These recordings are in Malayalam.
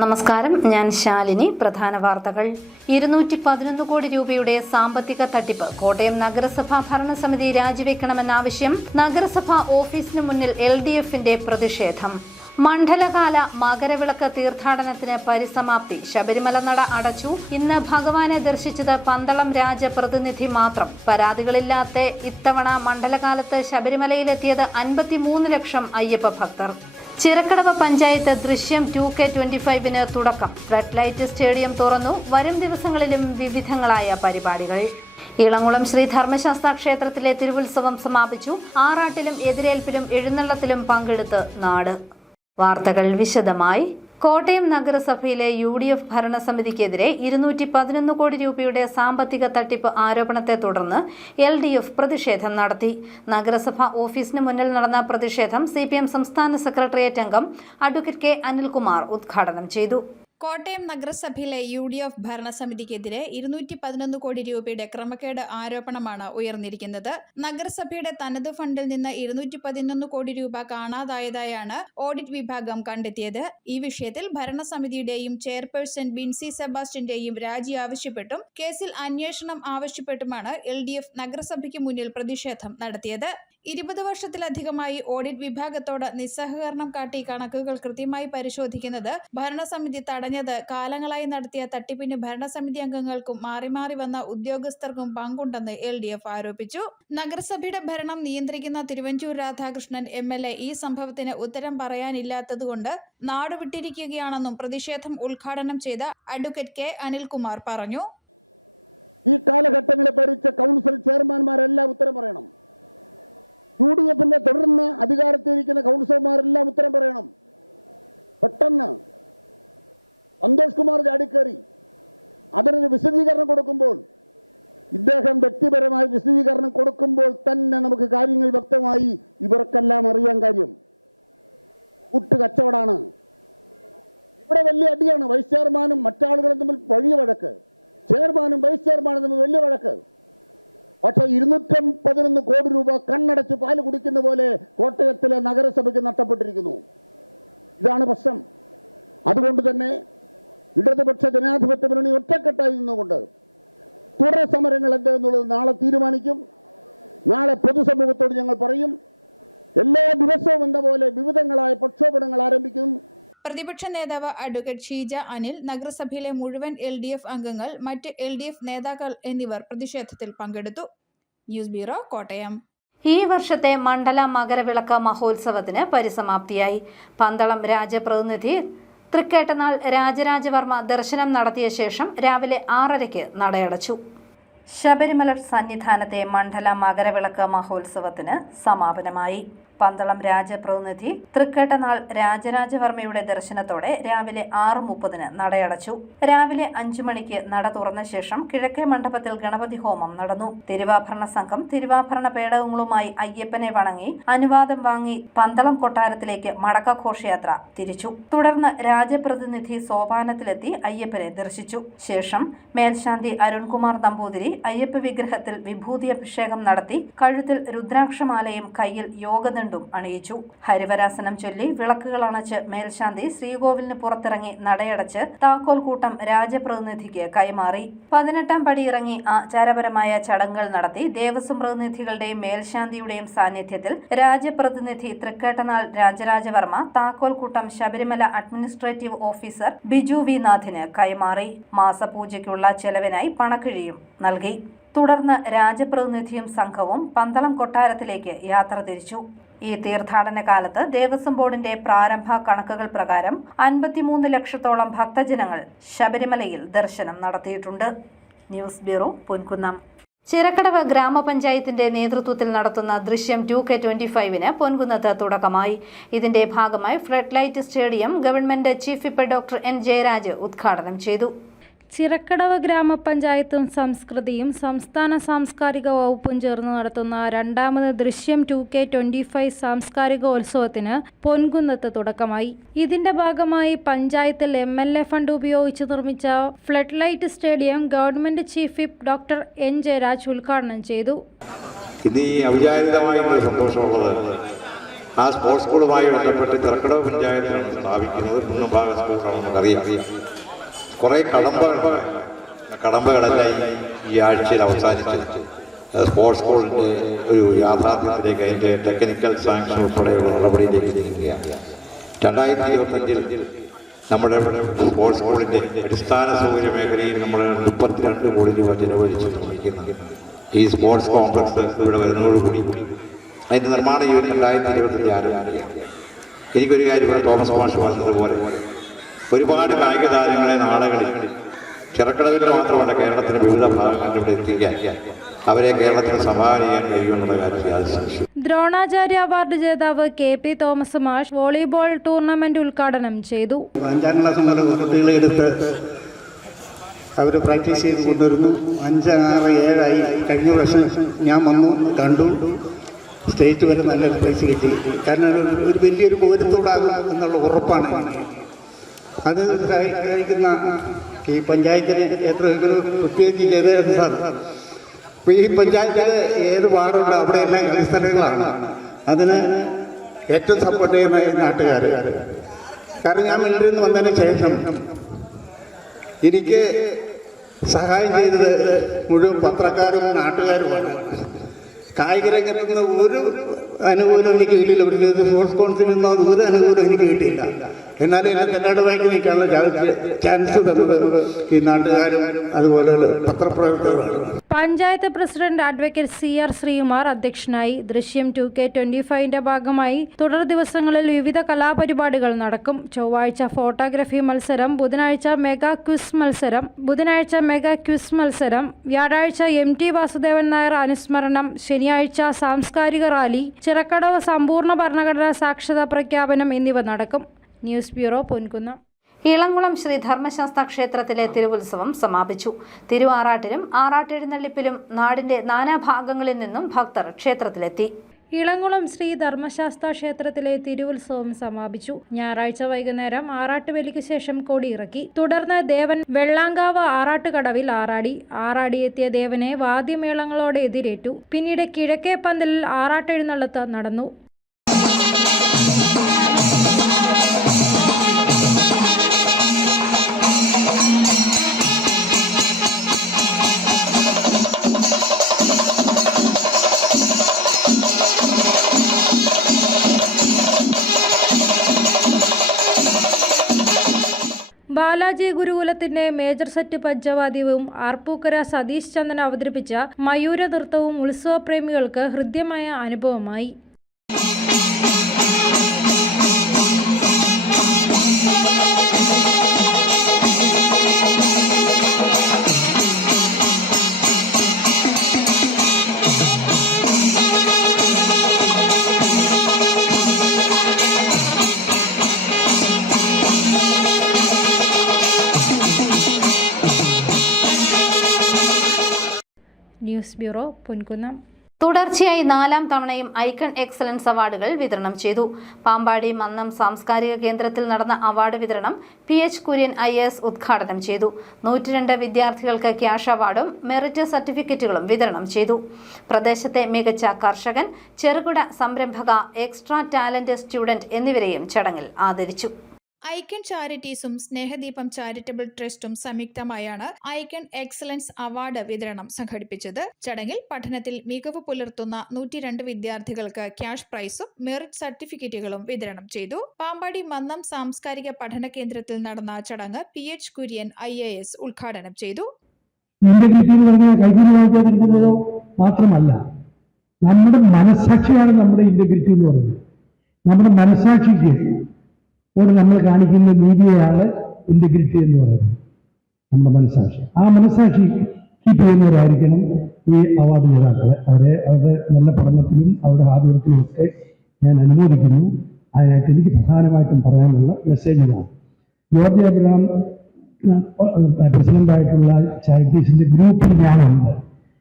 നമസ്കാരം, ഞാൻ ശാലിനി. പ്രധാന വാർത്തകൾ. 211 കോടി രൂപയുടെ സാമ്പത്തിക തട്ടിപ്പ്. കോട്ടയം നഗരസഭാ ഭരണസമിതി രാജിവെക്കണമെന്ന ആവശ്യം. നഗരസഭാ ഓഫീസിന് മുന്നിൽ LDFന്റെ പ്രതിഷേധം. മണ്ഡലകാല മകരവിളക്ക് തീർത്ഥാടനത്തിന് പരിസമാപ്തി. ശബരിമല നട അടച്ചു. ഇന്ന് ഭഗവാനെ ദർശിച്ചത് പന്തളം രാജപ്രതിനിധി മാത്രം. പരാതികളില്ലാത്ത ഇത്തവണ മണ്ഡലകാലത്ത് ശബരിമലയിലെത്തിയത് 53 ലക്ഷം അയ്യപ്പ ഭക്തർ. ചിറക്കടവ് പഞ്ചായത്ത് ദൃശ്യം 2K25 തുടക്കം. ഫ്ലഡ് ലൈറ്റ് സ്റ്റേഡിയം തുറന്നു. വരും ദിവസങ്ങളിലും വിവിധങ്ങളായ പരിപാടികൾ. ഇളങ്കുളം ശ്രീ ധർമ്മശാസ്ത്ര ക്ഷേത്രത്തിലെ തിരുവുത്സവം സമാപിച്ചു. ആറാട്ടിലും എതിരേൽപ്പിലും എഴുന്നള്ളത്തിലും പങ്കെടുത്ത് നാട്. വാർത്തകൾ വിശദമായി. കോട്ടയം നഗരസഭയിലെ UDF ഭരണസമിതിക്കെതിരെ 211 കോടി രൂപയുടെ സാമ്പത്തിക തട്ടിപ്പ് ആരോപണത്തെ തുടർന്ന് LDF പ്രതിഷേധം നടത്തി. നഗരസഭ ഓഫീസിന് മുന്നിൽ നടന്ന പ്രതിഷേധം CPM സംസ്ഥാന സെക്രട്ടേറിയറ്റ് അംഗം അഡ്വക്കേറ്റ് K അനിൽകുമാർ ഉദ്ഘാടനം ചെയ്തു. കോട്ടയം നഗരസഭയിലെ UDF ഭരണസമിതിക്കെതിരെ 211 കോടി രൂപയുടെ ക്രമക്കേട് ആരോപണമാണ് ഉയർന്നിരിക്കുന്നത്. നഗരസഭയുടെ തനത് ഫണ്ടിൽ നിന്ന് 211 കോടി രൂപ കാണാതായതായാണ് ഓഡിറ്റ് വിഭാഗം കണ്ടെത്തിയത്. ഈ വിഷയത്തിൽ ഭരണസമിതിയുടെയും ചെയർപേഴ്സൺ ബിൻസി സെബാസ്റ്റ്യന്റെയും രാജി ആവശ്യപ്പെട്ടും കേസിൽ അന്വേഷണം ആവശ്യപ്പെട്ടുമാണ് LDF നഗരസഭയ്ക്ക് മുന്നിൽ പ്രതിഷേധം നടത്തിയത്. 20 വർഷത്തിലധികമായി ഓഡിറ്റ് വിഭാഗത്തോട് നിസ്സഹകരണം കാട്ടി കണക്കുകൾ കൃത്യമായി പരിശോധിക്കുന്നത് ഭരണസമിതി തടഞ്ഞത് കാലങ്ങളായി നടത്തിയ തട്ടിപ്പിന് ഭരണസമിതി അംഗങ്ങൾക്കും മാറി മാറി വന്ന ഉദ്യോഗസ്ഥർക്കും പങ്കുണ്ടെന്ന് LDF ആരോപിച്ചു. നഗരസഭയുടെ ഭരണം നിയന്ത്രിക്കുന്ന തിരുവഞ്ചൂർ രാധാകൃഷ്ണൻ MLA ഈ സംഭവത്തിന് ഉത്തരം പറയാനില്ലാത്തതുകൊണ്ട് നാടുവിട്ടിരിക്കുകയാണെന്നും പ്രതിഷേധം ഉദ്ഘാടനം ചെയ്ത അഡ്വക്കേറ്റ് K അനിൽകുമാർ പറഞ്ഞു. ഈ കാലഘട്ടങ്ങളിൽ ഭരിച്ച കൗൺസിൽ ചെയർമാൻമാരെല്ലാം ഉത്തരം പറയണം. UDFന്റെ തുടർന്ന് അധികാരത്തിലിരിക്കുന്ന കൗൺസിലർമാരെല്ലാം ഉത്തരം പറയണം. പെട്ടെന്ന് സന്തോഷ് കുമാർ ചാടിക്കേറി അതിനൊരു വിശദീകരണം കൊടുക്കുമ്പോൾ, ഇദ്ദേഹം വ്യക്തിപരമായി വിശദീകരണം കൊടുക്കുമ്പോൾ തന്നെ നമുക്ക് കാര്യങ്ങൾ വ്യക്തമായി ഇവർക്കെല്ലാം അറിയാൻ കാര്യം. കൂട്ടുകച്ചവടാണ്. ഇവിടെ വലിയ അടിയാണ്. വൈസ് ചെയർമാനും മറ്റാളുകളും തമ്മിൽ വലിയ വഴക്ക്. ചെയർമാനും വൈസ് ചെയർമാനും തമ്മിൽ വലിയ വഴക്ക്. പക്ഷെ 211 കോടി രൂപ കണ്ണടച്ച് പാല് കുടിക്കുന്ന പോലെ കോട്ടയത്തിലെ നഗരസഭയ്ക്ക് നഷ്ടപ്പെട്ടിരിക്കുന്നു. ഇതാണ് പ്രശ്നം. അതുകൊണ്ട് തന്നെ ഇടതുപക്ഷ ജനാധിപത്യ മുന്നണി ഒറ്റക്കെട്ടായി നിന്നുകൊണ്ട് തുടർ സമരങ്ങൾ എന്തെന്നുള്ളത് നാളെ തീരുമാനിക്കും. നാളെ പൊതുസമൂഹത്തോട് ഞങ്ങൾ പറയും. എല്ലാ ദിവസവും എന്ന പോലെ വിവിധങ്ങളായ പ്രക്ഷോഭങ്ങൾ ആരംഭിക്കും. പ്രതിപക്ഷ നേതാവ് അഡ്വക്കേറ്റ് ഷീജ അനിൽ, നഗരസഭയിലെ മുഴുവൻ LDF അംഗങ്ങൾ, മറ്റ് LDF നേതാക്കൾ എന്നിവർ പ്രതിഷേധത്തിൽ പങ്കെടുത്തു. News bureau, Kottayam. ഈ വർഷത്തെ മണ്ഡല മകരവിളക്ക് മഹോത്സവത്തിന് പരിസമാപ്തിയായി. പന്തളം രാജപ്രതിനിധി തൃക്കേട്ടനാൾ രാജരാജവർമ്മ ദർശനം നടത്തിയ ശേഷം രാവിലെ 6:30 നടയടച്ചു. ശബരിമല സന്നിധാനത്തെ മണ്ഡല മകരവിളക്ക് മഹോത്സവത്തിന് സമാപനമായി. പന്തളം രാജപ്രതിനിധി തൃക്കേട്ടനാൾ രാജരാജവർമ്മയുടെ ദർശനത്തോടെ രാവിലെ 6:30 നടയടച്ചു. രാവിലെ 5 മണിക്ക് നട തുറന്ന ശേഷം കിഴക്കേ മണ്ഡപത്തിൽ ഗണപതി ഹോമം നടന്നു. തിരുവാഭരണ സംഘം തിരുവാഭരണ പേടകങ്ങളുമായി അയ്യപ്പനെ വണങ്ങി അനുവാദം വാങ്ങി പന്തളം കൊട്ടാരത്തിലേക്ക് മടക്കഘോഷയാത്ര തിരിച്ചു. തുടർന്ന് രാജപ്രതിനിധി സോപാനത്തിലെത്തി അയ്യപ്പനെ ദർശിച്ചു. ശേഷം മേൽശാന്തി അരുൺകുമാർ നമ്പൂതിരി അയ്യപ്പ വിഗ്രഹത്തിൽ വിഭൂതി അഭിഷേകം നടത്തി കഴുത്തിൽ രുദ്രാക്ഷമാലയും കയ്യിൽ യോഗദണ്ഡും അണിയിച്ചു. ഹരിവരാസനം ചൊല്ലി വിളക്കുകൾ അണച്ച് മേൽശാന്തി ശ്രീകോവിലിന് പുറത്തിറങ്ങി നടയടച്ച് താക്കോൽ കൂട്ടം രാജപ്രതിനിധിക്ക് കൈമാറി. 18ാം പടി ഇറങ്ങി ആചാരപരമായ ചടങ്ങുകൾ നടത്തി. ദേവസ്വം പ്രതിനിധികളുടെയും മേൽശാന്തിയുടെയും സാന്നിധ്യത്തിൽ രാജപ്രതിനിധി തൃക്കേട്ടനാൾ രാജരാജവർമ്മ താക്കോൽ കൂട്ടം Sabarimala administrative officer Biju V നാഥിന് കൈമാറി. മാസപൂജയ്ക്കുള്ള ചെലവിനായി പണക്കിഴിയും നൽകി. തുടർന്ന് രാജപ്രതിനിധിയും സംഘവും പന്തളം കൊട്ടാരത്തിലേക്ക് യാത്ര തിരിച്ചു. ഈ തീർത്ഥാടന കാലത്ത് ദേവസ്വം ബോർഡിന്റെ പ്രാരംഭ കണക്കുകൾ പ്രകാരം 53 ലക്ഷത്തോളം ഭക്തജനങ്ങൾ ശബരിമലയിൽ ദർശനം നടത്തിയിട്ടുണ്ട്. News bureau, Ponkunnam. ചിറക്കടവ് ഗ്രാമപഞ്ചായത്തിന്റെ നേതൃത്വത്തിൽ നടത്തുന്ന ദൃശ്യം 2K25 പൊൻകുന്നത്ത് തുടക്കമായി. ഇതിന്റെ ഭാഗമായി flood light stadium government chief whip doctor N Jayaraj ഉദ്ഘാടനം ചെയ്തു. ചിറക്കടവ് ഗ്രാമപഞ്ചായത്തും സംസ്കൃതിയും സംസ്ഥാന സാംസ്കാരിക വകുപ്പും ചേർന്ന് നടത്തുന്ന രണ്ടാമത് ദൃശ്യം 2K25 സാംസ്കാരികോത്സവത്തിന് പൊൻകുന്നത്ത് തുടക്കമായി. ഇതിന്റെ ഭാഗമായി പഞ്ചായത്തിൽ MLA ഫണ്ട് ഉപയോഗിച്ച് നിർമ്മിച്ച flood light stadium government chief whip doctor N Jayaraj ഉദ്ഘാടനം ചെയ്തു. ഇത് ഔപചാരികമായ സന്തോഷമുള്ളത് ആ സ്പോർട്സ് സ്കൂളുമായി ബന്ധപ്പെട്ട് കർക്കിടക പഞ്ചായത്തിലാണ് സ്ഥാപിക്കുന്നത്. കുന്നംഭാഗ സ്കൂളാണ് നമുക്കറിയാം. കുറേ കടമ്പകളെല്ലാം ഈ ആഴ്ചയിൽ അവസാനിച്ച് സ്പോർട്സ് സ്കൂളിൻ്റെ ഒരു യാഥാർത്ഥ്യത്തിലേക്ക് അതിൻ്റെ ടെക്നിക്കൽ സാങ്ഷൻ ഉൾപ്പെടെയുള്ള നടപടിയിലേക്ക് നീങ്ങുകയാണ്. 2025 നമ്മുടെ സ്പോർട്സ് സ്കൂളിൻ്റെ അടിസ്ഥാന സൗകര്യ മേഖലയിൽ നമ്മൾ 32 കോടി രൂപ ചെലവഴിച്ച് നിർമ്മിക്കുന്ന ഈ സ്പോർട്സ് കോംപ്ലക്സ് ഇവിടെ വരുന്നതോടുകൂടി അതിൻ്റെ നിർമ്മാണ യൂണിറ്റ് 2025 ആരംഭിക്കുകയാണ്. എനിക്കൊരു കാര്യം ഇവിടെ തോമസ് മാഷ് പറഞ്ഞതുപോലെ ഒരുപാട് കായിക താരങ്ങളെ നാളുകളിൽ ചിറക്കടവിൽ മാത്രമല്ല കേരളത്തിൻ്റെ വിവിധ ഭാഗങ്ങളിൽ ഇവിടെ എത്തിക്കാൻ അവരെ കേരളത്തിന് സംഭാവന ചെയ്യാൻ കഴിയുമെന്നുള്ള കാര്യത്തിൽ യാതൊരു സംശയം. ദ്രോണാചാര്യ അവാർഡ് ജേതാവ് KP തോമസ് മാഷ് വോളിബോൾ ടൂർണമെന്റ് ഉദ്ഘാടനം ചെയ്തു. 5ാം ക്ലാസ് മുതൽ കുട്ടികളെ എടുത്ത് അവർ പ്രാക്ടീസ് ചെയ്ത് കൊണ്ടുവരുന്നു. 5, 6, 7 ആയി. കഴിഞ്ഞ വർഷം ഞാൻ വന്നു കണ്ടു. സ്റ്റേറ്റ് വരെ നല്ലൊരു പ്രൈസ് കിട്ടി. കാരണം ഒരു വലിയൊരു പൗരത്തോടാകും എന്നുള്ള ഉറപ്പാണ്. അത് കഴിക്കുന്ന ഈ പഞ്ചായത്തിന് എത്രയെങ്കിലും പ്രത്യേകിച്ച് ചെയ്ത സാർ ഇപ്പോൾ ഈ പഞ്ചായത്തിൽ ഏത് വാർഡുണ്ടോ അവിടെ എല്ലാം കളിസ്ഥലങ്ങളാണ്. അതിന് ഏറ്റവും സപ്പോർട്ട് ചെയ്യുന്ന ഈ നാട്ടുകാർ. കാരണം ഞാൻ മിലിറ്ററിയിൽ നിന്ന് വന്നതിന് ശേഷം എനിക്ക് സഹായം ചെയ്തത് മുഴുവൻ പത്രക്കാരും നാട്ടുകാരുമാണ്. കായിക രംഗത്ത് നിന്ന് ഒരു അനുകൂലം എനിക്ക് കിട്ടിയില്ല. ഒരു സ്പോർട്സ് കൗൺസിലിൽ നിന്നോ ഒരു അനുകൂലം എനിക്ക് കിട്ടിയില്ല. എന്നാലും എന്നെ തെരഞ്ഞെടുപ്പ് ബാങ്ക് നിൽക്കാനുള്ള ചാൻസ് തന്നത് ഈ നാട്ടുകാരും അതുപോലെയുള്ള പത്രപ്രവർത്തകരാണ്. Panchayat president advocate CR Sreekumar അധ്യക്ഷനായി. ദൃശ്യം 2K25 ഭാഗമായി തുടർ ദിവസങ്ങളിൽ വിവിധ കലാപരിപാടികൾ നടക്കും. ചൊവ്വാഴ്ച ഫോട്ടോഗ്രാഫി മത്സരം, ബുധനാഴ്ച മെഗാ ക്വിസ് മത്സരം, വ്യാഴാഴ്ച MT വാസുദേവൻ നായർ അനുസ്മരണം, ശനിയാഴ്ച സാംസ്കാരിക റാലി, ചിറക്കടവ് സമ്പൂർണ്ണ ഭരണഘടനാ സാക്ഷരതാ പ്രഖ്യാപനം എന്നിവ നടക്കും. News bureau, Ponkunnam. ഇളംകുളം ശ്രീ ധർമ്മശാസ്ത്ര ക്ഷേത്രത്തിലെ തിരുവുത്സവം സമാപിച്ചു. തിരുവാറാട്ടിലും ആറാട്ടെഴുന്നള്ളിപ്പിലും നാടിന്റെ നാനാഭാഗങ്ങളിൽ നിന്നും ഭക്തർ ക്ഷേത്രത്തിലെത്തി. ഇളംകുളം ശ്രീ ധർമ്മശാസ്ത്ര ക്ഷേത്രത്തിലെ തിരുവുത്സവം സമാപിച്ചു. ഞായറാഴ്ച വൈകുന്നേരം ആറാട്ടുബലിക്ക് ശേഷം കൊടിയിറക്കി. തുടർന്ന് ദേവൻ വെള്ളാങ്കാവ് ആറാട്ടുകടവിൽ ആറാടിയെത്തിയ ദേവനെ വാദ്യമേളങ്ങളോടെ എതിരേറ്റു. പിന്നീട് കിഴക്കേ പന്തലിൽ ആറാട്ടെഴുന്നള്ളത്ത് നടന്നു. ബാലാജി ഗുരുകുലത്തിന്റെ മേജർ സെറ്റ് പഞ്ചവാദ്യവും ആർപ്പൂക്കര സതീഷ് ചന്ദൻ അവതരിപ്പിച്ച മയൂര നൃത്തവും ഉത്സവപ്രേമികൾക്ക് ഹൃദ്യമായ അനുഭവമായി. News bureau, Ponkunnam. തുടർച്ചയായി 4ാം തവണയും ഐക്കൺ എക്സലൻസ് അവാർഡുകൾ വിതരണം ചെയ്തു. പാമ്പാടി മന്നം സാംസ്കാരിക കേന്ദ്രത്തിൽ നടന്ന അവാർഡ് വിതരണം PH കുര്യൻ IAS ഉദ്ഘാടനം ചെയ്തു. 102 വിദ്യാർത്ഥികൾക്ക് ക്യാഷ് അവാർഡും മെറിറ്റ് സർട്ടിഫിക്കറ്റുകളും വിതരണം ചെയ്തു. പ്രദേശത്തെ മികച്ച കർഷകൻ, ചെറുകിട സംരംഭക, എക്സ്ട്രാ ടാലന്റ് സ്റ്റുഡന്റ് എന്നിവരെയും ചടങ്ങിൽ ആദരിച്ചു. ഐക്കൺ ചാരിറ്റീസും സ്നേഹദീപം ചാരിറ്റബിൾ ട്രസ്റ്റും സംയുക്തമായാണ് ഐക്കൺ എക്സലൻസ് അവാർഡ് വിതരണം സംഘടിപ്പിച്ചത്. ചടങ്ങിൽ പഠനത്തിൽ മികവ് പുലർത്തുന്ന 102 വിദ്യാർത്ഥികൾക്ക് ക്യാഷ് പ്രൈസും മെറിറ്റ് സർട്ടിഫിക്കറ്റുകളും വിതരണം ചെയ്തു. പാമ്പാടി മന്നം സാംസ്കാരിക പഠന കേന്ദ്രത്തിൽ നടന്ന ചടങ്ങ് PH കുര്യൻ IAS ഉദ്ഘാടനം ചെയ്തു. മാത്രമല്ല, നമ്മുടെ മനസ്സാക്ഷിയാണ് നമ്മുടെ ഇന്റഗ്രിറ്റി എന്ന് പറയുന്നത്. നമ്മുടെ മനസ്സാക്ഷിക്ക് നമ്മൾ കാണിക്കുന്ന നീതിയാണ് ഇന്റഗ്രിറ്റി എന്ന് പറയുന്നത്. നമ്മുടെ മനസ്സാക്ഷി, ആ മനസ്സാക്ഷി കീപ്പ് ചെയ്യുന്നവരായിരിക്കണം ഈ അവാർഡ് ജേതാക്കളെ. അവരുടെ നല്ല പഠനത്തിലും അവരുടെ ഹാർഡ് വർക്കിലും ഒക്കെ ഞാൻ അനുമോദിക്കുന്നു. അതിനായിട്ട് എനിക്ക് പ്രധാനമായിട്ടും പറയാനുള്ള മെസ്സേജ് ഇതാണ്. ജോർജ് എബ്രഹാം പ്രസിഡൻ്റായിട്ടുള്ള ചാരിറ്റീസിൻ്റെ ഗ്രൂപ്പിൽ ഞാനുണ്ട്.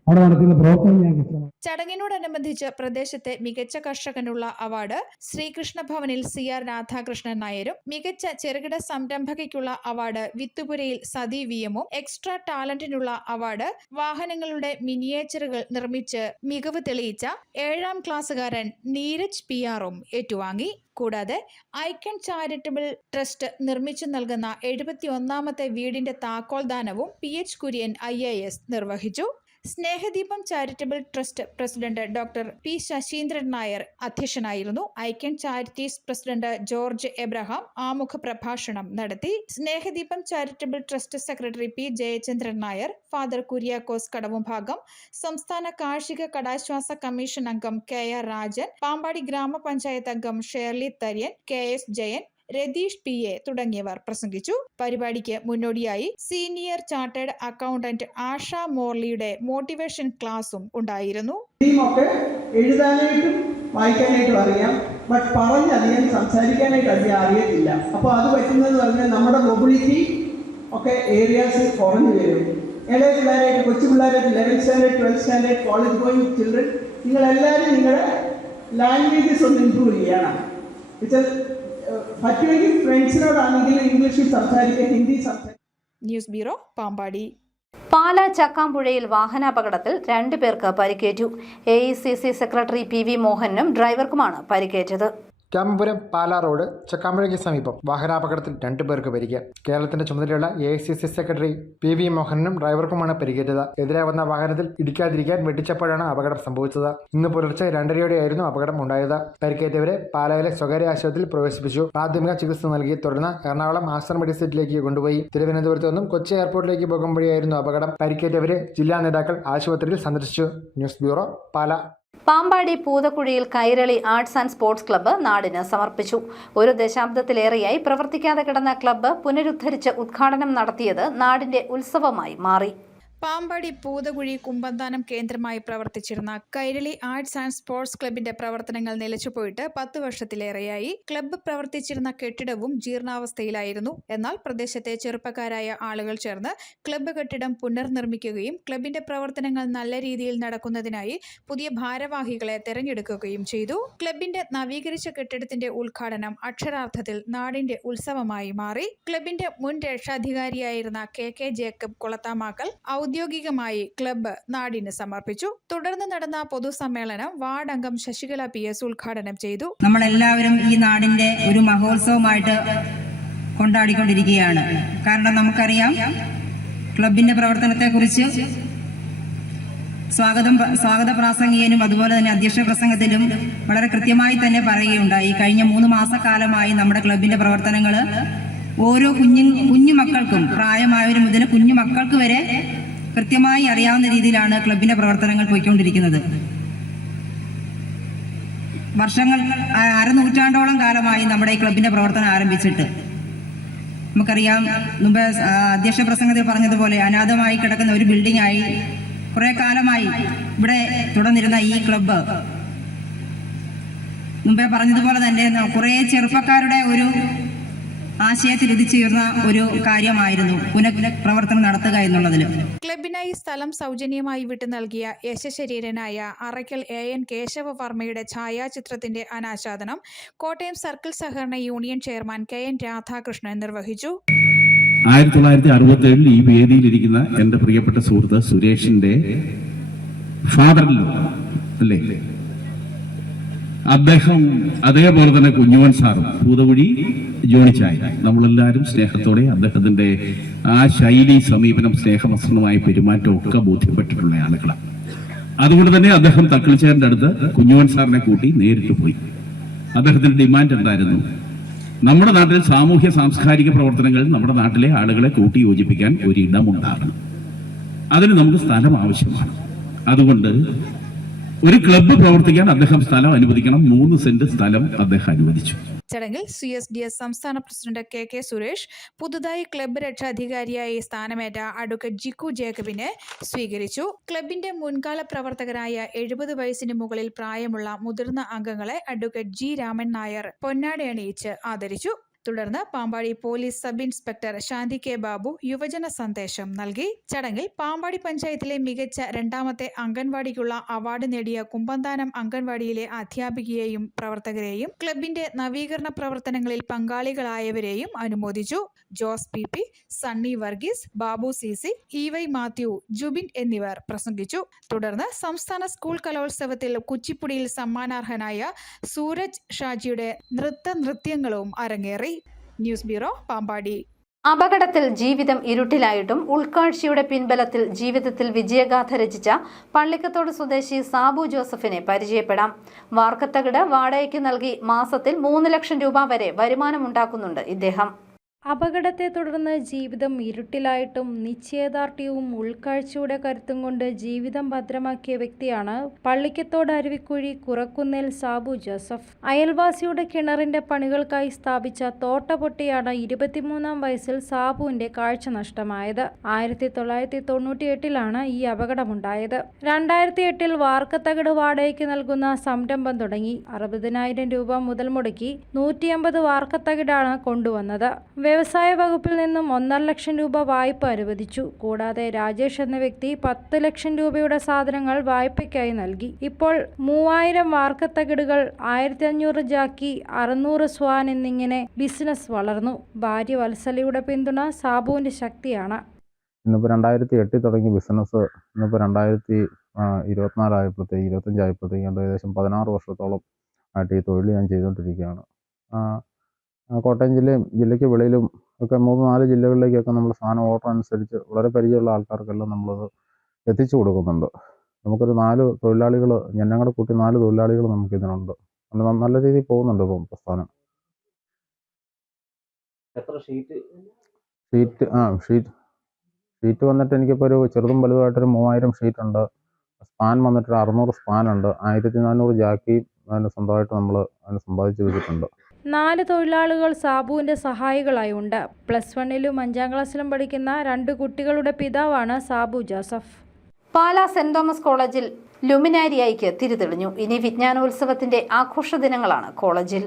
അവിടെ നടക്കുന്ന പ്രവർത്തനം ഞങ്ങൾക്ക് ഇഷ്ടമാണ്. ചടങ്ങിനോടനുബന്ധിച്ച് പ്രദേശത്തെ മികച്ച കർഷകനുള്ള അവാർഡ് ശ്രീകൃഷ്ണ ഭവനിൽ CR രാധാകൃഷ്ണൻ നായരും, മികച്ച ചെറുകിട സംരംഭകയ്ക്കുള്ള അവാർഡ് വിത്തുപുരയിൽ സതി വിയമും, എക്സ്ട്രാ ടാലന്റിനുള്ള അവാർഡ് വാഹനങ്ങളുടെ മിനിയേച്ചറുകൾ നിർമ്മിച്ച് മികവ് തെളിയിച്ച 7ാം ക്ലാസ്സുകാരൻ നീരജ് PR-ഉം ഏറ്റുവാങ്ങി. കൂടാതെ ഐക്കൺ ചാരിറ്റബിൾ ട്രസ്റ്റ് നിർമ്മിച്ചു നൽകുന്ന 71ാമത്തെ വീടിന്റെ താക്കോൽദാനവും PH കുര്യൻ IAS നിർവഹിച്ചു. Snehadeepam charitable trust president doctor P. Sasheendran Nair അധ്യക്ഷനായിരുന്നു. Aikyan charities president George Abraham ആമുഖ പ്രഭാഷണം നടത്തി. Snehadeepam charitable trust secretary P. Jayachandran Nair, father Kuriakose Kadavumbhagam, സംസ്ഥാന കാർഷിക കടാശ്വാസ കമ്മീഷൻ അംഗം KR രാജൻ, പാമ്പാടി ഗ്രാമപഞ്ചായത്ത് അംഗം ഷേർലി തര്യൻ, KS ജയൻ, രതീഷ് PA തുടങ്ങിയവർ പ്രസംഗിച്ചു. പരിപാടിക്ക് മുന്നോടിയായി സീനിയർ ചാർട്ടേഡ് അക്കൗണ്ടന്റ് ആഷ മോർലിയുടെ മോട്ടിവേഷൻ ക്ലാസും ഉണ്ടായിരുന്നു. എഴുതാനായിട്ടും വായിക്കാനായിട്ടും അറിയാം, ബട്ട് പറഞ്ഞധികം സംസാരിക്കാനായിട്ട് അധികം അറിയത്തില്ല. അപ്പോൾ അത് പറ്റുന്നത് പറഞ്ഞാൽ നമ്മുടെ മൊബിലിറ്റി ഒക്കെ ഏരിയാസ് കുറഞ്ഞു വരും. ഏതാ പിള്ളേരായിട്ട്, കൊച്ചു പിള്ളേരായിട്ട് 11th standard 12th standard college going children, നിങ്ങളെല്ലാവരും നിങ്ങളുടെ ലാംഗ്വേജസ് ഒന്ന് ഇമ്പ്രൂവ് ചെയ്യണം. പറ്റുമെങ്കിൽ ഫ്രണ്ട്സിനോടാണെങ്കിൽ ഇംഗ്ലീഷിൽ സംസാരിക്കുക, ഹിന്ദി സംസാരിക്കുക. News bureau, Pampady. പാലാ ചക്കാമ്പുഴയിൽ വാഹനാപകടത്തിൽ 2 പേർക്ക് പരിക്കേറ്റു. AECC സെക്രട്ടറി PV മോഹനും ഡ്രൈവർക്കുമാണ് പരിക്കേറ്റത്. രാമപുരം പാലാ റോഡ് ചക്കാമ്പുഴയ്ക്ക് സമീപം വാഹനാപകടത്തിൽ 2 പേർക്ക് പരിക്ക്. കേരളത്തിന്റെ ചുമതലയുള്ള AICC സെക്രട്ടറി PV മോഹനും ഡ്രൈവർക്കുമാണ് പരിക്കേറ്റത്. എതിരെ വന്ന വാഹനത്തിൽ ഇടിക്കാതിരിക്കാൻ വെട്ടിച്ചപ്പോഴാണ് അപകടം സംഭവിച്ചത്. ഇന്ന് പുലർച്ചെ 2:30യോടെയായിരുന്നു അപകടം ഉണ്ടായത്. പരിക്കേറ്റവരെ പാലായിലെ സ്വകാര്യ ആശുപത്രിയിൽ പ്രവേശിപ്പിച്ചു. പ്രാഥമിക ചികിത്സ നൽകി തുടർന്ന് എറണാകുളം ആസ്റ്റർ മെഡിസിറ്റിലേക്ക് കൊണ്ടുപോയി. തിരുവനന്തപുരത്ത് നിന്നും കൊച്ചി എയർപോർട്ടിലേക്ക് പോകും വഴിയായിരുന്നു അപകടം. പരിക്കേറ്റവരെ ജില്ലാ നേതാക്കൾ ആശുപത്രിയിൽ സന്ദർശിച്ചു. News bureau, Pala. Pampady Poothakuzhiyil Kairali arts and sports club നാടിന് സമർപ്പിച്ചു. 1 ദശാബ്ദത്തിലേറെയായി പ്രവർത്തിക്കാതെ കിടന്ന ക്ലബ്ബ് പുനരുദ്ധരിച്ച് ഉദ്ഘാടനം നടത്തിയത് നാടിന്റെ ഉത്സവമായി മാറി. പാമ്പാടി പൂതകുഴി കുമ്പന്താനം കേന്ദ്രമായി പ്രവർത്തിച്ചിരുന്ന കൈരളി ആർട്സ് ആൻഡ് സ്പോർട്സ് ക്ലബിന്റെ പ്രവർത്തനങ്ങൾ നിലച്ചുപോയിട്ട് 10 വർഷത്തിലേറെയായി. ക്ലബ്ബ് പ്രവർത്തിച്ചിരുന്ന കെട്ടിടവും ജീർണാവസ്ഥയിലായിരുന്നു. എന്നാൽ പ്രദേശത്തെ ചെറുപ്പക്കാരായ ആളുകൾ ചേർന്ന് ക്ലബ്ബ് കെട്ടിടം പുനർനിർമ്മിക്കുകയും ക്ലബിന്റെ പ്രവർത്തനങ്ങൾ നല്ല രീതിയിൽ നടക്കുന്നതിനായി പുതിയ ഭാരവാഹികളെ തെരഞ്ഞെടുക്കുകയും ചെയ്തു. ക്ലബിന്റെ നവീകരിച്ച കെട്ടിടത്തിന്റെ ഉദ്ഘാടനം അക്ഷരാർത്ഥത്തിൽ നാടിന്റെ ഉത്സവമായി മാറി. ക്ലബിന്റെ മുൻ രക്ഷാധികാരിയായിരുന്ന KK ജേക്കബ് കൊളത്താമാക്കൽ ഔദ്യോഗികമായി ക്ലബ്ബ് നാടിന് സമർപ്പിച്ചു. തുടർന്ന് നടന്ന പൊതുസമ്മേളനം വാർഡ് അംഗം ശശികല PS ഉദ്ഘാടനം ചെയ്തു. നമ്മളെല്ലാവരും ഈ നാടിന്റെ ഒരു മഹോത്സവമായിട്ട് കൊണ്ടാടിക്കൊണ്ടിരിക്കുകയാണ്. കാരണം നമുക്കറിയാം, ക്ലബിന്റെ പ്രവർത്തനത്തെക്കുറിച്ച് സ്വാഗത പ്രാസംഗികനും അതുപോലെ തന്നെ അധ്യക്ഷ പ്രസംഗത്തിലും വളരെ കൃത്യമായി തന്നെ പറയുകയുണ്ടായി. കഴിഞ്ഞ 3 മാസക്കാലമായി നമ്മുടെ ക്ലബിന്റെ പ്രവർത്തനങ്ങൾ ഓരോ കുഞ്ഞു മക്കൾക്കും, പ്രായമായവരും മുതൽ കുഞ്ഞു മക്കൾക്ക് വരെ കൃത്യമായി അറിയാവുന്ന രീതിയിലാണ് ക്ലബിന്റെ പ്രവർത്തനങ്ങൾ പോയിക്കൊണ്ടിരിക്കുന്നത്. വർഷങ്ങൾ, അരനൂറ്റാണ്ടോളം കാലമായി നമ്മുടെ ഈ ക്ലബിന്റെ പ്രവർത്തനം ആരംഭിച്ചിട്ട്. നമുക്കറിയാം, മുമ്പ് അധ്യക്ഷ പ്രസംഗത്തിൽ പറഞ്ഞതുപോലെ അനാഥമായി കിടക്കുന്ന ഒരു ബിൽഡിംഗായി കുറെ കാലമായി ഇവിടെ തുടർന്നിരുന്ന ഈ ക്ലബ്ബ് മുമ്പേ പറഞ്ഞതുപോലെ തന്നെ കുറെ ചെറുപ്പക്കാരുടെ ഒരു ആശയത്തിൽ ഉദിച്ചുയർന്ന ഒരു കാര്യമായിരുന്നു പുനഃപ്രവർത്തനം നടത്തുക എന്നുള്ളതിൽ. ക്ലബിനായി സ്ഥലം സൗജന്യമായി വിട്ടു നൽകിയ യശശരീരനായ അറയ്ക്കൽ AN കേശവവർമ്മയുടെ ഛായാചിത്രത്തിന്റെ അനാച്ഛാദനം കോട്ടയം സർക്കിൾ സഹകരണ യൂണിയൻ ചെയർമാൻ KN രാധാകൃഷ്ണൻ നിർവഹിച്ചു. 1967 ഈ വേദിയിലിരിക്കുന്ന എൻ്റെ പ്രിയപ്പെട്ട സുഹൃത്ത് സുരേഷിന്റെ ഫാദറിലോ അല്ലേ, അദ്ദേഹം അതേപോലെ തന്നെ കുഞ്ഞുമൻ സാറും പൂതകുഴി ജോണിച്ചായ, നമ്മളെല്ലാവരും സ്നേഹത്തോടെ അദ്ദേഹത്തിന്റെ ആ ശൈലി, സമീപനം, സ്നേഹമസൃണമായ പെരുമാറ്റം ഒക്കെ ബോധ്യപ്പെട്ടിട്ടുള്ള ആളുകളാണ്. അതുകൊണ്ട് തന്നെ അദ്ദേഹം തക്കളിച്ചാറിന്റെ അടുത്ത് കുഞ്ഞുമൻ സാറിനെ കൂട്ടി നേരിട്ട് പോയി. അദ്ദേഹത്തിന്റെ ഡിമാൻഡ് എന്തായിരുന്നു? നമ്മുടെ നാട്ടിൽ സാമൂഹ്യ സാംസ്കാരിക പ്രവർത്തനങ്ങൾ നമ്മുടെ നാട്ടിലെ ആളുകളെ കൂട്ടി യോജിപ്പിക്കാൻ ഒരിടമുണ്ടാകണം. അതിന് നമുക്ക് സ്ഥലം ആവശ്യമാണ്. അതുകൊണ്ട് ഒരു ക്ലബ്ബ് പ്രവർത്തിക്കാൻ അദ്ദേഹം സ്ഥലം അനുവദിക്കണം. 3 സെന്റ് സ്ഥലം അദ്ദേഹം അനുവദിച്ചു. ചടങ്ങിൽ CSDS സംസ്ഥാന പ്രസിഡന്റ് KK സുരേഷ് പുതുതായി ക്ലബ്ബ് രക്ഷാധികാരിയായി സ്ഥാനമേറ്റ അഡ്വക്കേറ്റ് ജിക്കു ജേക്കബിനെ സ്വീകരിച്ചു. ക്ലബിന്റെ മുൻകാല പ്രവർത്തകരായ 70 വയസ്സിന് മുകളിൽ പ്രായമുള്ള മുതിർന്ന അംഗങ്ങളെ അഡ്വക്കേറ്റ് G രാമൻ നായർ പൊന്നാട അണിയിച്ച് ആദരിച്ചു. തുടർന്ന് പാമ്പാടി പോലീസ് സബ് ഇൻസ്പെക്ടർ ശാന്തി കെ ബാബു യുവജന സന്ദേശം നൽകി. ചടങ്ങിൽ പാമ്പാടി പഞ്ചായത്തിലെ മികച്ച രണ്ടാമത്തെ അംഗൻവാടിക്കുള്ള അവാർഡ് നേടിയ കുമ്പന്താനം അംഗൻവാടിയിലെ അധ്യാപികയെയും പ്രവർത്തകരെയും ക്ലബിന്റെ നവീകരണ പ്രവർത്തനങ്ങളിൽ പങ്കാളികളായവരെയും അനുമോദിച്ചു. Jose P, Sunny Varghese, Babu C, E Y. Mathew, Jubin എന്നിവർ പ്രസംഗിച്ചു. തുടർന്ന് സംസ്ഥാന സ്കൂൾ കലോത്സവത്തിൽ കുച്ചിപ്പുടിയിൽ സമ്മാനാർഹനായ സൂരജ് ഷാജിയുടെ നൃത്യങ്ങളും അരങ്ങേറി. News bureau, Pampady. അപകടത്തിൽ ജീവിതം ഇരുട്ടിലായിട്ടും ഉൾക്കാഴ്ചയുടെ പിൻബലത്തിൽ ജീവിതത്തിൽ വിജയഗാഥ രചിച്ച പള്ളിക്കത്തോട് സ്വദേശി സാബു ജോസഫിനെ പരിചയപ്പെടാം. വാർക്കത്തകിട് വാടകയ്ക്ക് നൽകി മാസത്തിൽ 3 ലക്ഷം രൂപ വരെ വരുമാനമുണ്ടാക്കുന്നുണ്ട് ഇദ്ദേഹം. അപകടത്തെ തുടർന്ന് ജീവിതം ഇരുട്ടിലായിട്ടും നിശ്ചയദാർഢ്യവും ഉൾക്കാഴ്ചയുടെ കരുത്തും കൊണ്ട് ജീവിതം ഭദ്രമാക്കിയ വ്യക്തിയാണ് പള്ളിക്കത്തോട് അരുവിക്കുഴി കുറക്കുന്നേൽ സാബു ജോസഫ്. അയൽവാസിയുടെ കിണറിന്റെ പണികൾക്കായി സ്ഥാപിച്ച തോട്ട പൊട്ടിയാണ് 23-ാം വയസ്സിൽ സാബുവിന്റെ കാഴ്ച നഷ്ടമായത്. 1998-ലാണ് ഈ അപകടമുണ്ടായത്. 2008-ൽ വാർക്കത്തകിട് വാടകയ്ക്ക് നൽകുന്ന സംരംഭം തുടങ്ങി. 60,000 രൂപ മുതൽ മുടക്കി 150 വാർക്കത്തകിടാണ് കൊണ്ടുവന്നത്. വ്യവസായ വകുപ്പിൽ നിന്നും 1.5 ലക്ഷം രൂപ വായ്പ അനുവദിച്ചു. കൂടാതെ രാജേഷ് എന്ന വ്യക്തി 10 ലക്ഷം രൂപയുടെ സാധനങ്ങൾ വായ്പയ്ക്കായി നൽകി. ഇപ്പോൾ 3000 വാർക്കത്തകിടുകൾ, 1500 ജാക്കി, 600 സ്വാൻ എന്നിങ്ങനെ ബിസിനസ് വളർന്നു. ഭാര്യ വത്സലയുടെ പിന്തുണ സാബുവിന്റെ ശക്തിയാണ്. ഇന്നിപ്പോൾ 2008 തുടങ്ങിയ ബിസിനസ് ഇന്നിപ്പോൾ 2024 ആയപ്പോഴത്തേക്ക് 25 ആയപ്പോഴത്തേക്ക് ഏകദേശം 16 വർഷത്തോളം ആയിട്ട് ഈ തൊഴിൽ ഞാൻ ചെയ്തുകൊണ്ടിരിക്കുകയാണ്. കോട്ടയം ജില്ലയ്ക്ക് വെളിയിലും ഒക്കെ 3-4 ജില്ലകളിലേക്കൊക്കെ നമ്മൾ സാധനം ഓർഡർ അനുസരിച്ച് വളരെ പരിചയമുള്ള ആൾക്കാർക്കെല്ലാം നമ്മളത് എത്തിച്ചു കൊടുക്കുന്നുണ്ട്. നമുക്കൊരു 4 തൊഴിലാളികൾ, ഞങ്ങളുടെ കൂട്ടി 4 തൊഴിലാളികൾ നമുക്കിതിനുണ്ട്. നല്ല രീതിയിൽ പോകുന്നുണ്ട് ഇപ്പം പ്രസ്ഥാനം. ഷീറ്റ് വന്നിട്ട് എനിക്കിപ്പോൾ ഒരു ചെറുതും വലുതായിട്ടൊരു 3000 ഷീറ്റ് ഉണ്ട്. സ്പാൻ വന്നിട്ട് 600 സ്പാൻ ഉണ്ട്. 1400 ജാക്കി അതിന് സ്വന്തമായിട്ട് നമ്മൾ അതിന് സമ്പാദിച്ച് വെച്ചിട്ടുണ്ട്. 4 തൊഴിലാളികൾ സാബുവിന്റെ സഹായികളായി ഉണ്ട്. +1-ലും 5-ാം ക്ലാസ്സിലും പഠിക്കുന്ന 2 കുട്ടികളുടെ പിതാവാണ് Sabu Joseph. Pala saint Thomas കോളേജിൽ ലുമിനാരിയയ്ക്ക് തിരിതെളിഞ്ഞു. ഇനി വിജ്ഞാനോത്സവത്തിന്റെ ആഘോഷ ദിനങ്ങളാണ് കോളേജിൽ.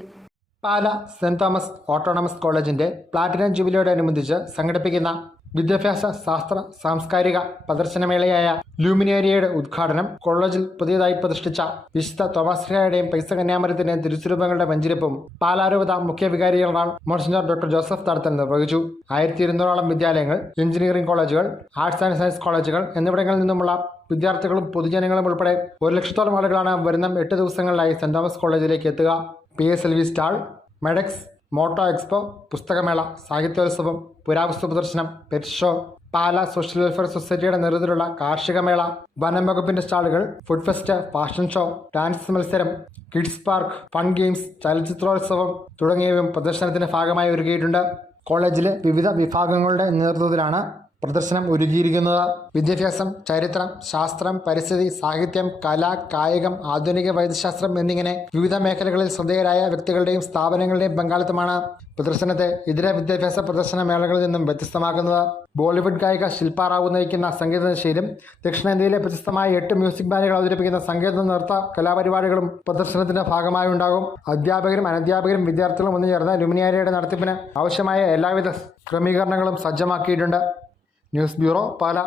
പാലാ സെന്റ് തോമസ് ഓട്ടോണമസ് കോളേജിന്റെ പ്ലാറ്റിനം ജൂബിലിയോടനുബന്ധിച്ച് സംഘടിപ്പിക്കുന്ന വിദ്യാഭ്യാസ ശാസ്ത്ര സാംസ്കാരിക പ്രദർശനമേളയായ ലൂമിനേരിയയുടെ ഉദ്ഘാടനം കോളേജിൽ പുതിയതായി പ്രതിഷ്ഠിച്ച വിശുദ്ധ തോമസ്ലിഹായുടെയും പൈസ കന്യാമരത്തിന്റെയും തിരുസ്വരൂപങ്ങളുടെ വെഞ്ചരിപ്പും പാലാരൂപത മുഖ്യ വികാരി general monsignor doctor Joseph Thadathal നിർവഹിച്ചു. 1200ഓളം വിദ്യാലയങ്ങൾ, എഞ്ചിനീയറിംഗ് കോളേജുകൾ, ആർട്സ് ആൻഡ് സയൻസ് കോളേജുകൾ എന്നിവിടങ്ങളിൽ നിന്നുമുള്ള വിദ്യാർത്ഥികളും പൊതുജനങ്ങളും ഉൾപ്പെടെ 1 ലക്ഷത്തോളം ആളുകളാണ് വരുന്ന 8 ദിവസങ്ങളിലായി സെന്റ് തോമസ് കോളേജിലേക്ക് എത്തുക. PSLV stall, Medex, moto expo, പുസ്തകമേള, സാഹിത്യോത്സവം, പുരാവസ്തു പ്രദർശനം, pet show, Pala social welfare സൊസൈറ്റിയുടെ നേതൃത്വത്തിലുള്ള കാർഷിക മേള, വനം വകുപ്പിന്റെ സ്റ്റാളുകൾ, food fest, fashion show, dance മത്സരം, കിഡ്സ് പാർക്ക്, ഫൺ ഗെയിംസ്, ചലച്ചിത്രോത്സവം തുടങ്ങിയവയും പ്രദർശനത്തിന്റെ ഭാഗമായി ഒരുക്കിയിട്ടുണ്ട്. കോളേജിലെ വിവിധ വിഭാഗങ്ങളുടെ നേതൃത്വത്തിലാണ് പ്രദർശനം ഒരുക്കിയിരിക്കുന്നത്. വിദ്യാഭ്യാസം, ചരിത്രം, ശാസ്ത്രം, പരിസ്ഥിതി, സാഹിത്യം, കല, കായികം, ആധുനിക വൈദ്യശാസ്ത്രം എന്നിങ്ങനെ വിവിധ മേഖലകളിൽ ശ്രദ്ധേയരായ വ്യക്തികളുടെയും സ്ഥാപനങ്ങളുടെയും പങ്കാളിത്തമാണ് പ്രദർശനത്തെ ഇതര വിദ്യാഭ്യാസ പ്രദർശന മേളകളിൽ നിന്നും വ്യത്യസ്തമാക്കുന്നത്. ബോളിവുഡ് ഗായിക ശില്പ റാവു നയിക്കുന്ന സംഗീത നിശയിലും ദക്ഷിണേന്ത്യയിലെ പ്രശസ്തമായ 8 മ്യൂസിക് ബാൻഡുകൾ അവതരിപ്പിക്കുന്ന സംഗീത നൃത്ത കലാപരിപാടികളും പ്രദർശനത്തിന്റെ ഭാഗമായി ഉണ്ടാകും. അധ്യാപകരും അനധ്യാപകരും വിദ്യാർത്ഥികളും ഒന്നുചേർന്ന് ലുമിനാരിയയുടെ നടത്തിപ്പിന് ആവശ്യമായ എല്ലാവിധ ക്രമീകരണങ്ങളും സജ്ജമാക്കിയിട്ടുണ്ട്. News bureau, Pala.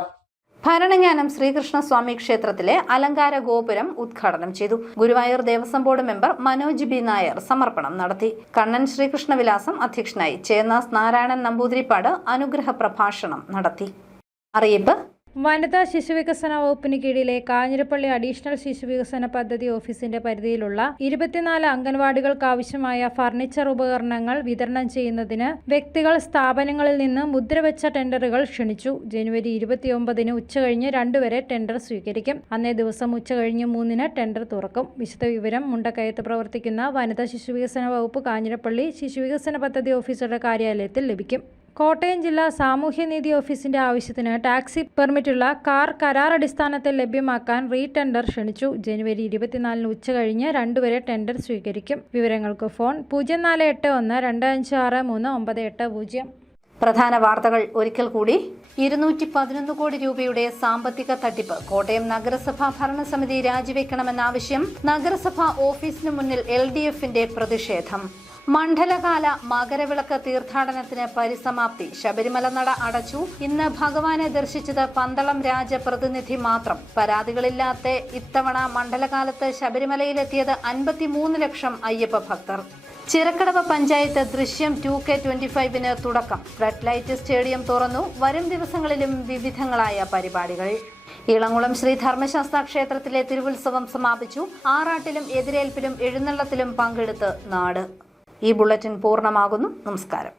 ഭരണങ്ങാനം ശ്രീകൃഷ്ണസ്വാമി ക്ഷേത്രത്തിലെ അലങ്കാര ഗോപുരം ഉദ്ഘാടനം ചെയ്തു. Guruvayur Devaswom board member Manoj B Nair സമർപ്പണം നടത്തി. കണ്ണൻ ശ്രീകൃഷ്ണവിലാസം അധ്യക്ഷനായി. ചേന്നാസ് നാരായണൻ നമ്പൂതിരിപ്പാട് അനുഗ്രഹ പ്രഭാഷണം നടത്തി. അറിയിപ്പ്: വനിതാ ശിശുവികസന വകുപ്പിന് കീഴിലെ കാഞ്ഞിരപ്പള്ളി അഡീഷണൽ ശിശുവികസന പദ്ധതി ഓഫീസിന്റെ പരിധിയിലുള്ള 24 അംഗൻവാടികൾക്കാവശ്യമായ ഫർണിച്ചർ ഉപകരണങ്ങൾ വിതരണം ചെയ്യുന്നതിന് വ്യക്തികൾ, സ്ഥാപനങ്ങളിൽ നിന്ന് മുദ്രവെച്ച ടെൻഡറുകൾ ക്ഷണിച്ചു. ജനുവരി 29-ന് ഉച്ചകഴിഞ്ഞ് 2 വരെ ടെൻഡർ സ്വീകരിക്കും. അന്നേ ദിവസം ഉച്ചകഴിഞ്ഞ് 3-ന് ടെൻഡർ തുറക്കും. വിശദവിവരം മുണ്ടക്കയത്ത് പ്രവർത്തിക്കുന്ന വനിതാ ശിശുവികസന വകുപ്പ് കാഞ്ഞിരപ്പള്ളി ശിശുവികസന പദ്ധതി ഓഫീസറുടെ കാര്യാലയത്തിൽ ലഭിക്കും. കോട്ടയം ജില്ലാ സാമൂഹ്യനീതി ഓഫീസിന്റെ ആവശ്യത്തിന് ടാക്സി പെർമിറ്റുള്ള കാർ കരാറടിസ്ഥാനത്തിൽ ലഭ്യമാക്കാൻ റീടെൻഡർ ക്ഷണിച്ചു. ജനുവരി 24-ന് ഉച്ചകഴിഞ്ഞ് 2 വരെ ടെൻഡർ സ്വീകരിക്കും. വിവരങ്ങൾക്ക് ഫോൺ 048125639880. പ്രധാന വാർത്തകൾ ഒരിക്കൽ കൂടി. 211 കോടി രൂപയുടെ സാമ്പത്തിക തട്ടിപ്പ്. കോട്ടയം നഗരസഭാ ഭരണസമിതി രാജിവെക്കണമെന്ന ആവശ്യം. നഗരസഭാ ഓഫീസിന് മുന്നിൽ LDF-ന്റെ പ്രതിഷേധം. മണ്ഡലകാല മകരവിളക്ക് തീർത്ഥാടനത്തിന് പരിസമാപ്തി. ശബരിമല നട അടച്ചു. ഇന്ന് ഭഗവാനെ ദർശിച്ചത് പന്തളം രാജപ്രതിനിധി മാത്രം. പരാതികളില്ലാത്ത ഇത്തവണ മണ്ഡലകാലത്ത് ശബരിമലയിലെത്തിയത് 53 ലക്ഷം അയ്യപ്പ ഭക്തർ. ചിറക്കടവ് പഞ്ചായത്ത് ദൃശ്യം 2K25 തുടക്കം. ഫ്ലഡ് ലൈറ്റ് സ്റ്റേഡിയം തുറന്നു. വരും ദിവസങ്ങളിലും വിവിധങ്ങളായ പരിപാടികൾ. ഇളങ്കുളം ശ്രീ ധർമ്മശാസ്ത്ര ക്ഷേത്രത്തിലെ തിരുവുത്സവം സമാപിച്ചു. ആറാട്ടിലും എതിരേൽപ്പിലും എഴുന്നള്ളത്തിലും പങ്കെടുത്ത് നാട്. ഈ ബുള്ളറ്റിൻ പൂർണ്ണമാകുന്നു. നമസ്കാരം.